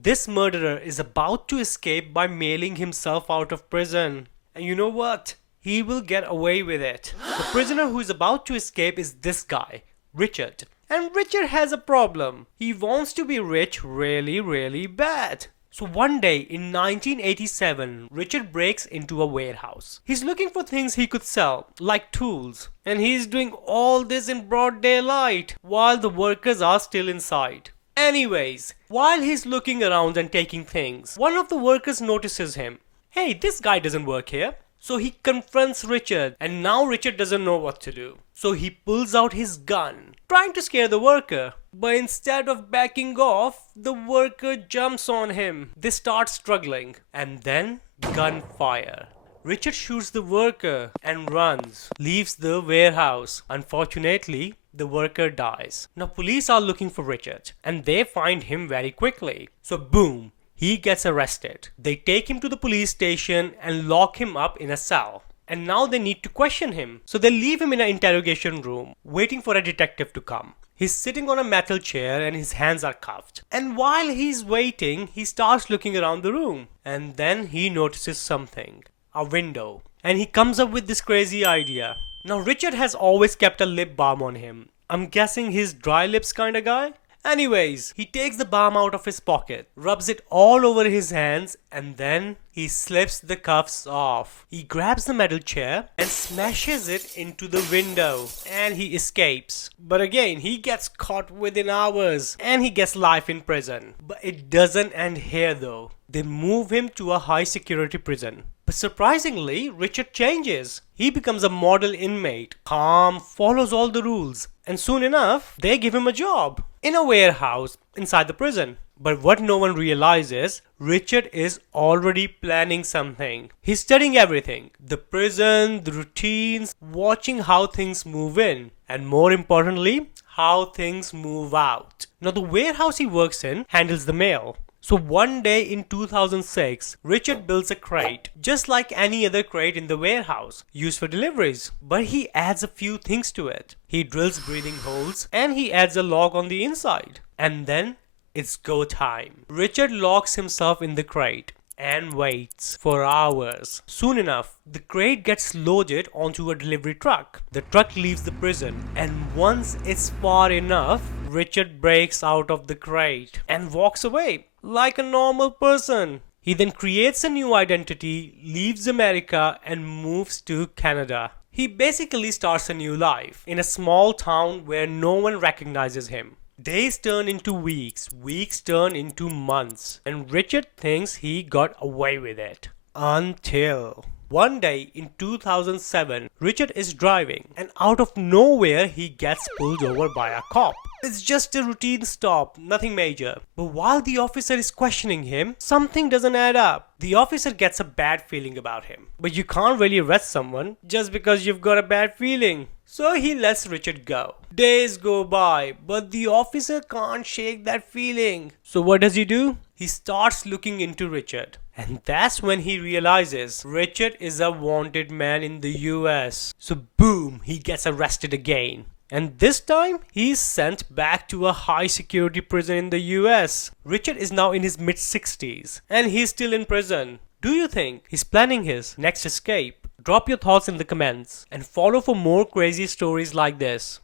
This murderer is about to escape by mailing himself out of prison. And you know what? He will get away with it. The prisoner who is about to escape is this guy, Richard. And Richard has a problem. He wants to be rich really, really bad. So one day in 1987, Richard breaks into a warehouse. He's looking for things he could sell, like tools. And he's doing all this in broad daylight, while the workers are still inside. Anyways, while he's looking around and taking things, one of the workers notices him. Hey, this guy doesn't work here. So he confronts Richard, and now Richard doesn't know what to do. So he pulls out his gun, trying to scare the worker. But instead of backing off, the worker jumps on him. They start struggling, and then gunfire. Richard shoots the worker and runs, leaves the warehouse. Unfortunately, the worker dies. Now police are looking for Richard, and they find him very quickly. So boom, he gets arrested. They take him to the police station and lock him up in a cell. And now they need to question him. So they leave him in an interrogation room, waiting for a detective to come. He's sitting on a metal chair and his hands are cuffed. And while he's waiting, he starts looking around the room. And then he notices something. A window. And he comes up with this crazy idea. Now Richard has always kept a lip balm on him. I'm guessing he's dry lips kind of guy? Anyways, he takes the balm out of his pocket, rubs it all over his hands, and then he slips the cuffs off. He grabs the metal chair and smashes it into the window, and he escapes. But again, he gets caught within hours, and he gets life in prison. But it doesn't end here though. They move him to a high security prison. But surprisingly, Richard changes. He becomes a model inmate, calm, follows all the rules, and soon enough, they give him a job in a warehouse inside the prison. But what no one realizes, Richard is already planning something. He's studying everything. The prison, the routines, watching how things move in, and more importantly, how things move out. Now the warehouse he works in handles the mail. So one day in 2006, Richard builds a crate, just like any other crate in the warehouse, used for deliveries. But he adds a few things to it. He drills breathing holes, and he adds a lock on the inside. And then, it's go time. Richard locks himself in the crate and waits for hours. Soon enough, the crate gets loaded onto a delivery truck. The truck leaves the prison, and once it's far enough, Richard breaks out of the crate and walks away like a normal person. He then creates a new identity, leaves America, and moves to Canada. He basically starts a new life in a small town where no one recognizes him. Days turn into weeks, weeks turn into months, and Richard thinks he got away with it. Until one day in 2007, Richard is driving, and out of nowhere he gets pulled over by a cop. It's just a routine stop, nothing major. But while the officer is questioning him, something doesn't add up. The officer gets a bad feeling about him. But you can't really arrest someone just because you've got a bad feeling. So he lets Richard go. Days go by, but the officer can't shake that feeling. So what does he do? He starts looking into Richard. And that's when he realizes Richard is a wanted man in the US. So boom, he gets arrested again. And this time, he's sent back to a high security prison in the US. Richard is now in his mid-60s, and he's still in prison. Do you think he's planning his next escape? Drop your thoughts in the comments, and follow for more crazy stories like this.